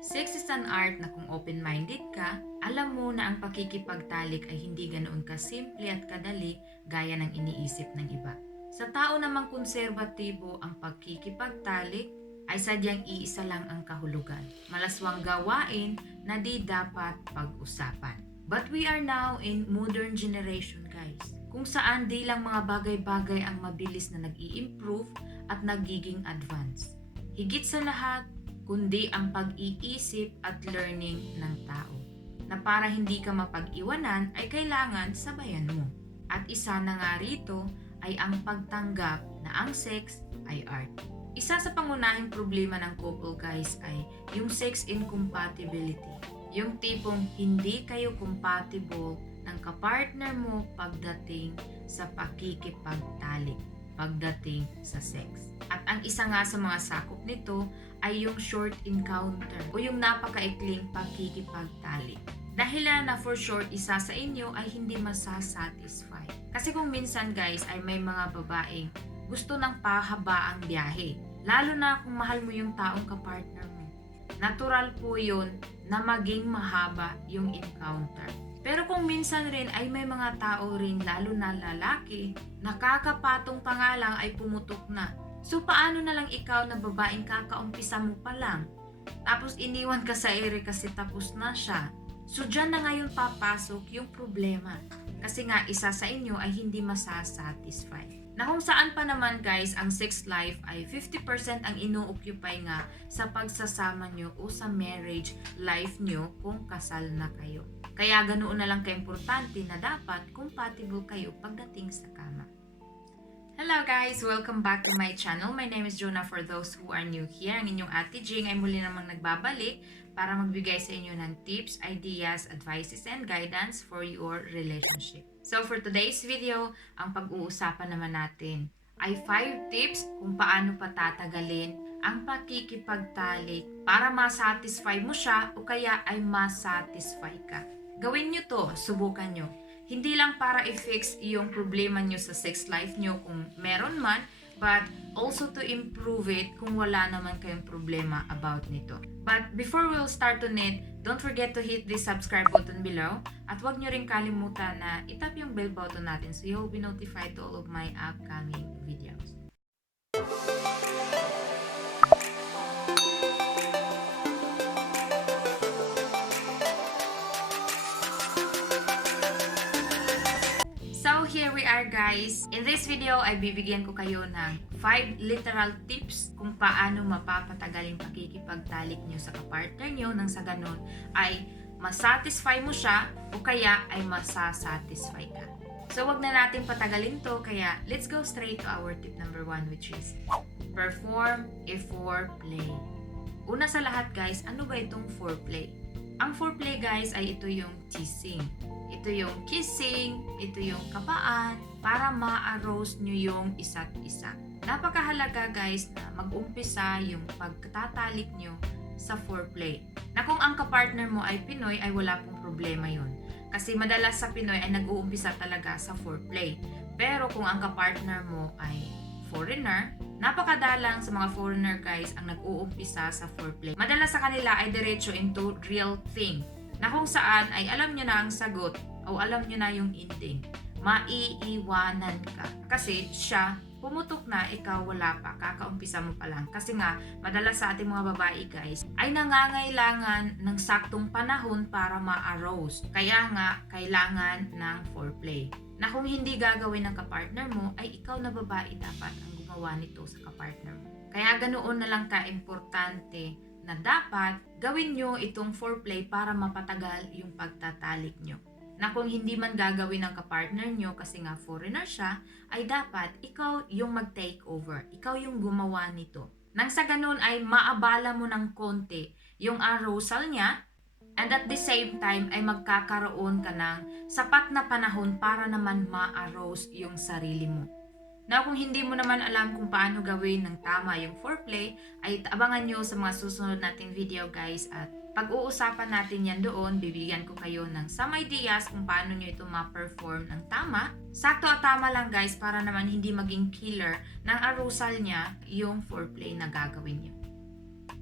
Sex is an art na kung open-minded ka, alam mo na ang pakikipagtalik ay hindi ganoon kasimple at kadali gaya ng iniisip ng iba. Sa tao namang konserbatibo, ang pagkikipagtalik ay sadyang iisa lang ang kahulugan. Malaswang gawain na di dapat pag-usapan. But we are now in modern generation guys, kung saan di lang mga bagay-bagay ang mabilis na nag improve at nagiging advance. Higit sa lahat, kundi ang pag-iisip at learning ng tao. Na para hindi ka mapag-iwanan ay kailangan sabayan mo. At isa na nga rito ay ang pagtanggap na ang sex ay art. Isa sa pangunahing problema ng couple guys ay yung sex incompatibility. Yung tipong hindi kayo compatible ng kapartner mo pagdating sa pakikipagtalik, pagdating sa sex. At ang isa nga sa mga sakop nito ay yung short encounter o yung napakaikling pakikipagtalik. Dahilan na for sure isa sa inyo ay hindi masasatisfy. Kasi kung minsan guys ay may mga babaeng gusto ng pahaba ang biyahe. Lalo na kung mahal mo yung taong kapartner mo. Natural po yun na maging mahaba yung encounter. Pero kung minsan rin ay may mga tao rin, lalo na lalaki, nakakapatong pa nga lang ay pumutok na. So paano na lang ikaw na babaeng kakaumpisa mo pa lang? Tapos iniwan ka sa ere kasi tapos na siya. So dyan na ngayon papasok yung problema. Kasi nga isa sa inyo ay hindi masasatisfy. Na kung saan pa naman guys, ang sex life ay 50% ang ino-occupy nga sa pagsasama nyo o sa marriage life nyo kung kasal na kayo. Kaya ganoon na lang kaimportante na dapat compatible kayo pagdating sa kama. Hello guys! Welcome back to my channel. My name is Jonah for those who are new here. Ang inyong Ate Jing ay muli namang nagbabalik para magbigay sa inyo ng tips, ideas, advices, and guidance for your relationship. So for today's video, ang pag-uusapan naman natin ay 5 tips kung paano patatagalin ang pakikipagtalik para masatisfy mo siya o kaya ay masatisfy ka. Gawin nyo to, subukan nyo. Hindi lang para i-fix yung problema nyo sa sex life nyo kung meron man, but also to improve it kung wala naman kayong problema about nito. But before we'll start on it, don't forget to hit the subscribe button below at huwag nyo rin kalimutan na itap yung bell button natin so you'll be notified to all of my upcoming videos. Here we are guys. In this video ay bibigyan ko kayo ng 5 literal tips kung paano mapapatagal yung pakikipagtalik nyo sa kapartner nyo nang sa ganun ay masatisfy mo siya o kaya ay masasatisfy ka. So wag na natin patagalin to kaya let's go straight to our tip number 1 which is perform a foreplay. Una sa lahat guys, ano ba itong foreplay? Ang foreplay guys ay ito yung teasing. Ito yung kissing, ito yung kapaan, para ma-arouse nyo yung isa't isa. Napakahalaga guys na mag-umpisa yung pagtatalik nyo sa foreplay. Na kung ang kapartner mo ay Pinoy ay wala pong problema yon. Kasi madalas sa Pinoy ay nag-uumpisa talaga sa foreplay. Pero kung ang kapartner mo ay foreigner, napakadalang sa mga foreigner guys ang nag-uumpisa sa foreplay. Madalas sa kanila ay diretso into real thing na kung saan ay alam nyo na ang sagot o alam nyo na yung ending. Maiiwanan ka. Kasi siya, pumutok na, ikaw wala pa, kakaumpisa mo pa lang. Kasi nga, madalas sa ating mga babae guys, ay nangangailangan ng saktong panahon para ma-arouse. Kaya nga, kailangan ng foreplay. Na kung hindi gagawin ng kapartner mo, ay ikaw na babae dapat ang gumawa nito sa kapartner mo. Kaya ganoon na lang ka-importante na dapat gawin nyo itong foreplay para mapatagal yung pagtatalik nyo. Na kung hindi man gagawin ng kapartner nyo kasi nga foreigner siya, ay dapat ikaw yung mag-take over. Ikaw yung gumawa nito. Nang sa ganun ay maabala mo ng konti yung arousal niya and at the same time ay magkakaroon ka ng sapat na panahon para naman ma-arouse yung sarili mo. Na kung hindi mo naman alam kung paano gawin ng tama yung foreplay, ay abangan nyo sa mga susunod nating video guys at pag-uusapan natin yan doon, bibigyan ko kayo ng some ideas kung paano nyo ito ma-perform ng tama. Sakto at tama lang guys para naman hindi maging killer ng arousal niya yung foreplay na gagawin nyo.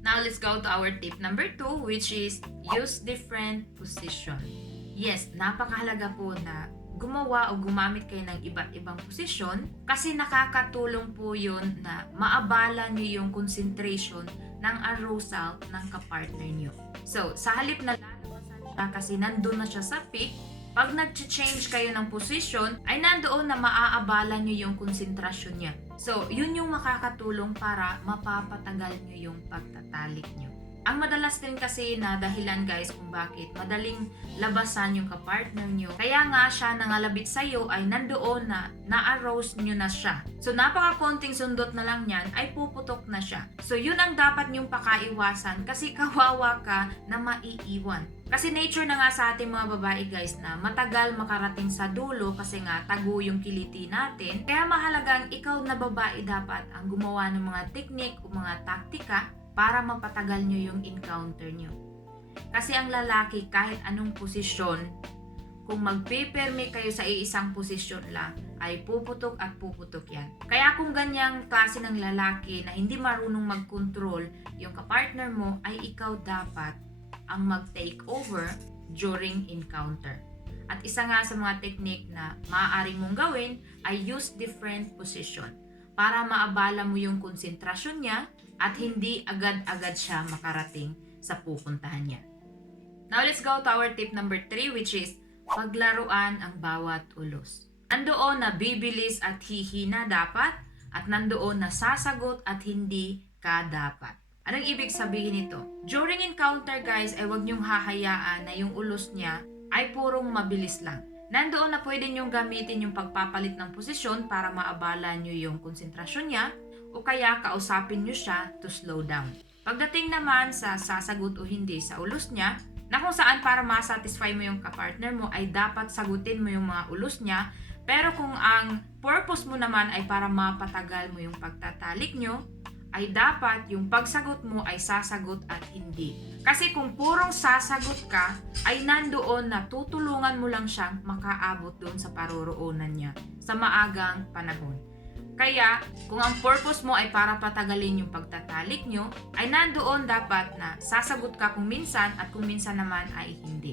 Now, let's go to our tip number two, which is use different position. Yes, napakahalaga po na gumawa o gumamit kayo ng iba't ibang posisyon kasi nakakatulong po yun na maabala nyo yung concentration ng arousal ng kapartner nyo. So, sa halip na lalabasan siya kasi nandun na siya sa peak, pag nag-change kayo ng posisyon, ay nandoon na maaabala nyo yung konsentrasyon niya. So, yun yung makakatulong para mapapatagal nyo yung pagtatalik nyo. Ang madalas din kasi na dahilan guys kung bakit madaling labasan yung kapartner nyo. Kaya nga siya nangalabit sa'yo ay nandoon na na-arouse nyo na siya. So napaka-konting sundot na lang yan ay puputok na siya. So yun ang dapat nyong pakaiwasan kasi kawawa ka na maiiwan. Kasi nature na nga sa ating mga babae guys na matagal makarating sa dulo kasi nga tago yung kiliti natin. Kaya mahalagang ikaw na babae dapat ang gumawa ng mga teknik o mga taktika para mapatagal nyo yung encounter nyo. Kasi ang lalaki kahit anong posisyon, kung magpiperme kayo sa iisang posisyon lang, ay puputok at puputok yan. Kaya kung ganyang klase ng lalaki na hindi marunong mag-control yung kapartner mo, ay ikaw dapat ang mag-take over during encounter. At isa nga sa mga technique na maaari mong gawin ay use different position para maabala mo yung konsentrasyon niya at hindi agad-agad siya makarating sa pupuntahan niya. Now let's go to our tip number 3 which is paglaruan ang bawat ulos. Nandoon na bibilis at hihina dapat at nandoon na sasagot at hindi ka dapat. Anong ibig sabihin nito? During encounter guys ay huwag niyong hahayaan na yung ulos niya ay purong mabilis lang. Nandoon na pwede niyong gamitin yung pagpapalit ng posisyon para maabala niyo yung konsentrasyon niya o kaya kausapin niyo siya to slow down. Pagdating naman sa sasagot o hindi sa ulos niya, na kung saan para masatisfy mo yung kapartner mo ay dapat sagutin mo yung mga ulos niya pero kung ang purpose mo naman ay para mapatagal mo yung pagtatalik nyo, ay dapat yung pagsagot mo ay sasagot at hindi. Kasi kung purong sasagot ka, ay nandoon na tutulungan mo lang siyang makaabot doon sa paroroonan niya sa maagang panahon. Kaya, kung ang purpose mo ay para patagalin yung pagtatalik nyo, ay nandoon dapat na sasagot ka kung minsan at kung minsan naman ay hindi.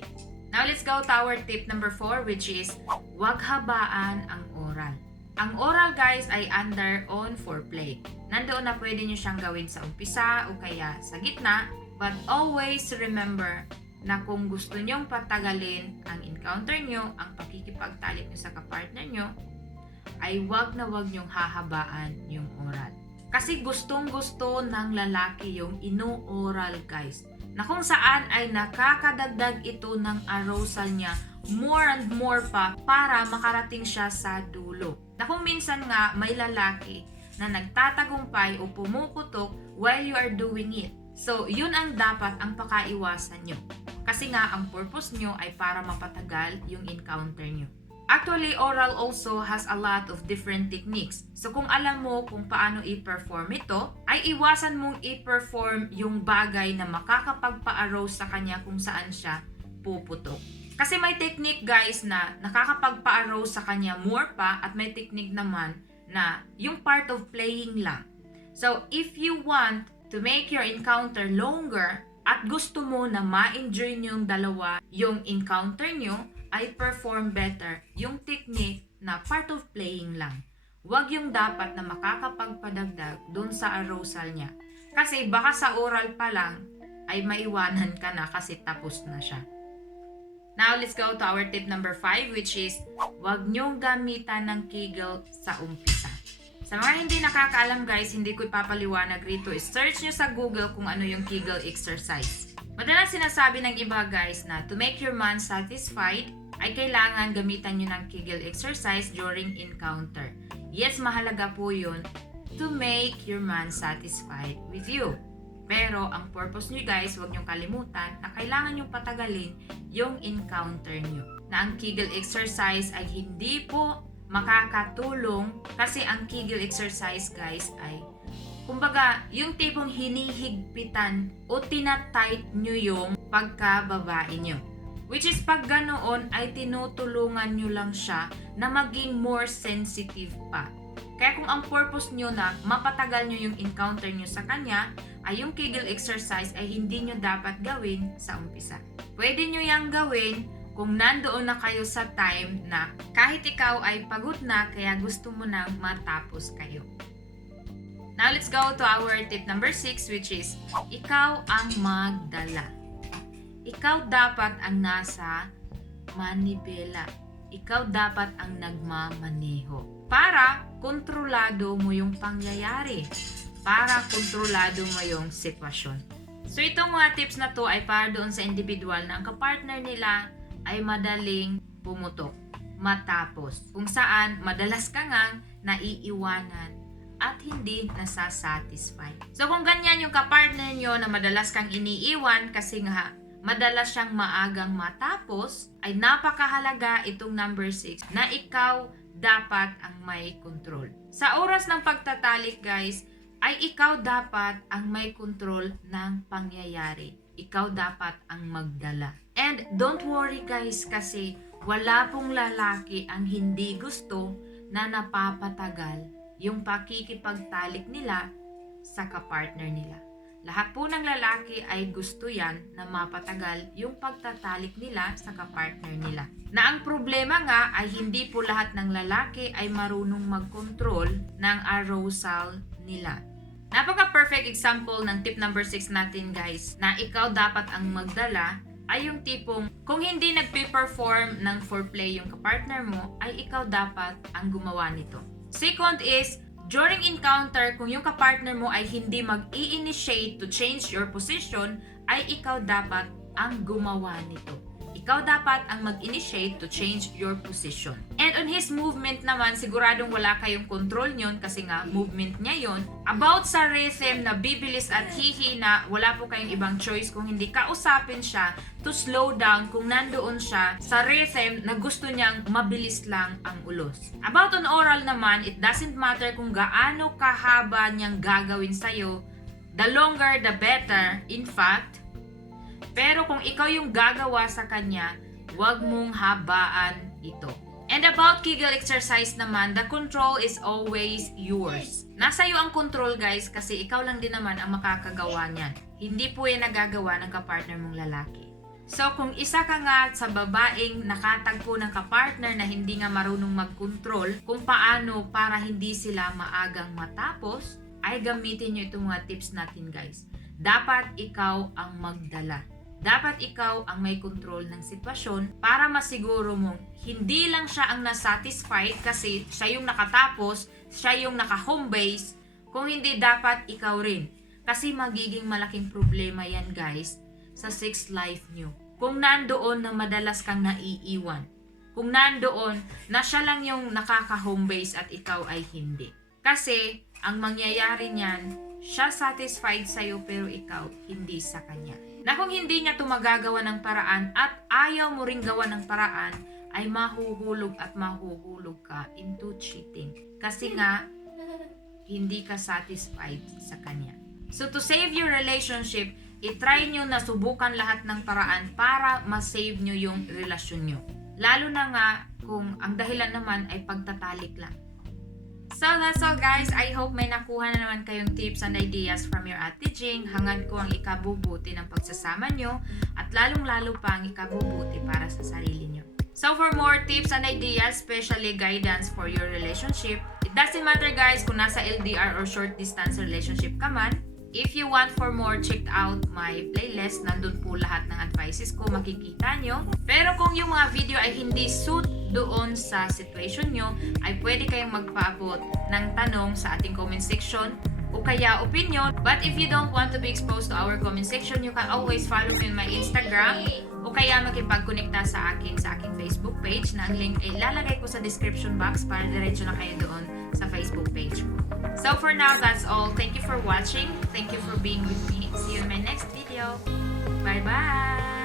Now, let's go to our tip number 4 which is huwag habaan ang oral. Ang oral guys ay under on foreplay. Nandoon na pwede nyo siyang gawin sa umpisa o kaya sa gitna. But always remember na kung gusto nyong patagalin ang encounter nyo, ang pakikipagtalik nyo sa kapartner nyo, ay wag na wag nyong hahabaan yung oral. Kasi gustong gusto ng lalaki yung ino-oral guys. Na kung saan ay nakakadagdag ito ng arousal niya more and more pa para makarating siya sa dulo. Na kung minsan nga may lalaki na nagtatagumpay o pumuputok while you are doing it. So, yun ang dapat ang pakaiwasan nyo. Kasi nga, ang purpose nyo ay para mapatagal yung encounter nyo. Actually, oral also has a lot of different techniques. So kung alam mo kung paano i-perform ito, ay iwasan mong i-perform yung bagay na makakapagpa-arouse sa kanya kung saan siya puputok. Kasi may technique guys na nakakapagpa-arouse sa kanya more pa at may technique naman na yung part of playing lang. So if you want to make your encounter longer at gusto mo na ma-enjoy nyo yung dalawa yung encounter nyo, ay perform better yung technique na part of playing lang. Huwag yung dapat na makakapagpadagdag dun sa arousal niya. Kasi baka sa oral pa lang ay maiwanan ka na kasi tapos na siya. Now, let's go to our tip number 5 which is huwag niyong gamitan ng kegel sa umpisa. Sa mga hindi nakakaalam guys, hindi ko ipapaliwanag rito. Search nyo sa Google kung ano yung kegel exercise. Madalas sinasabi ng iba guys na to make your man satisfied, ay kailangan gamitan nyo ng Kegel exercise during encounter. Yes, mahalaga po yun to make your man satisfied with you. Pero ang purpose nyo guys, huwag nyo kalimutan na kailangan nyo patagalin yung encounter nyo. Na ang Kegel exercise ay hindi po makakatulong kasi ang Kegel exercise guys ay kumbaga yung tipong hinihigpitan o tinatight nyo yung pagkababae nyo. Which is pag ganoon ay tinutulungan nyo lang siya na maging more sensitive pa. Kaya kung ang purpose nyo na mapatagal nyo yung encounter nyo sa kanya, ay yung Kegel exercise ay hindi nyo dapat gawin sa umpisa. Pwede nyo yang gawin kung nandoon na kayo sa time na kahit ikaw ay pagod na kaya gusto mo na matapos kayo. Now let's go to our tip number 6 which is ikaw ang magdala. Ikaw dapat ang nasa manibela. Ikaw dapat ang nagmamaneho. Para kontrolado mo yung pangyayari. Para kontrolado mo yung sitwasyon. So itong mga tips na to ay para doon sa individual na ang kapartner nila ay madaling pumutok, matapos. Kung saan madalas ka ngang naiiwanan at hindi nasasatisfy. So kung ganyan yung kapartner nyo na madalas kang iniiwan kasi nga madalas siyang maagang matapos, ay napakahalaga itong number 6 na ikaw dapat ang may control. Sa oras ng pagtatalik guys, ay ikaw dapat ang may control ng pangyayari. Ikaw dapat ang magdala. And don't worry guys kasi wala pong lalaki ang hindi gusto na napapatagal yung pakikipagtalik nila sa kapartner nila. Lahat po ng lalaki ay gusto yan na mapatagal yung pagtatalik nila sa kapartner nila. Na ang problema nga ay hindi po lahat ng lalaki ay marunong mag-control ng arousal nila. Napaka-perfect example ng tip number 6 natin guys na ikaw dapat ang magdala ay yung tipong kung hindi nagpe-perform ng foreplay yung kapartner mo ay ikaw dapat ang gumawa nito. Second is during encounter kung yung kapartner mo ay hindi mag-i-initiate to change your position ay ikaw dapat ang gumawa nito. Ikaw dapat ang mag-initiate to change your position. And on his movement naman, siguradong wala kayong control nyon kasi nga movement niya yon. About sa rhythm na bibilis at hihina, wala po kayong ibang choice kung hindi kausapin siya to slow down kung nandoon siya sa rhythm na gusto niyang mabilis lang ang ulos. About on oral naman, it doesn't matter kung gaano kahaba niyang gagawin sa'yo, the longer the better. In fact, pero kung ikaw yung gagawa sa kanya, huwag mong habaan ito. And about Kegel exercise naman, the control is always yours. Nasa iyo ang control guys kasi ikaw lang din naman ang makakagawa niyan. Hindi po yan nagagawa ng kapartner mong lalaki. So kung isa ka nga sa babaeng nakatagpo ng kapartner na hindi nga marunong mag-control kung paano para hindi sila maagang matapos, ay gamitin nyo itong mga tips natin guys. Dapat ikaw ang magdala dapat ikaw ang may control ng sitwasyon para masiguro mong hindi lang siya ang nasatisfied kasi siya yung nakatapos, siya yung naka-home base, kung hindi dapat ikaw rin. Kasi magiging malaking problema yan guys sa sex life nyo. Kung nandoon na madalas kang naiiwan. Kung nandoon na siya lang yung nakaka-home base at ikaw ay hindi. Kasi ang mangyayari niyan, siya satisfied sa'yo pero ikaw hindi sa kanya na kung hindi niya ito magagawa ng paraan at ayaw mo ring gawa ng paraan, ay mahuhulog at mahuhulog ka into cheating. Kasi nga, hindi ka satisfied sa kanya. So to save your relationship, itry nyo na subukan lahat ng paraan para ma-save nyo yung relasyon nyo. Lalo na nga kung ang dahilan naman ay pagtatalik lang. So that's all guys. I hope may nakuha na naman kayong tips and ideas from your Ate Jing. Hangad ko ang ikabubuti ng pagsasama nyo at lalong-lalo pa ang ikabubuti para sa sarili nyo. So for more tips and ideas, especially guidance for your relationship, it doesn't matter guys kung nasa LDR or short distance relationship ka man, If you want for more, check out my playlist. Nandun po lahat ng advices ko, makikita nyo. Pero kung yung mga video ay hindi suit doon sa situation nyo, ay pwede kayong magpaabot ng tanong sa ating comment section o kaya opinion. But if you don't want to be exposed to our comment section, you can always follow me on my Instagram o kaya makipag-connecta sa akin sa aking Facebook page na ang link ay lalagay ko sa description box para diretso na kayo doon sa Facebook page ko. So for now, that's all. Thank you for watching. Thank you for being with me. See you in my next video. Bye-bye!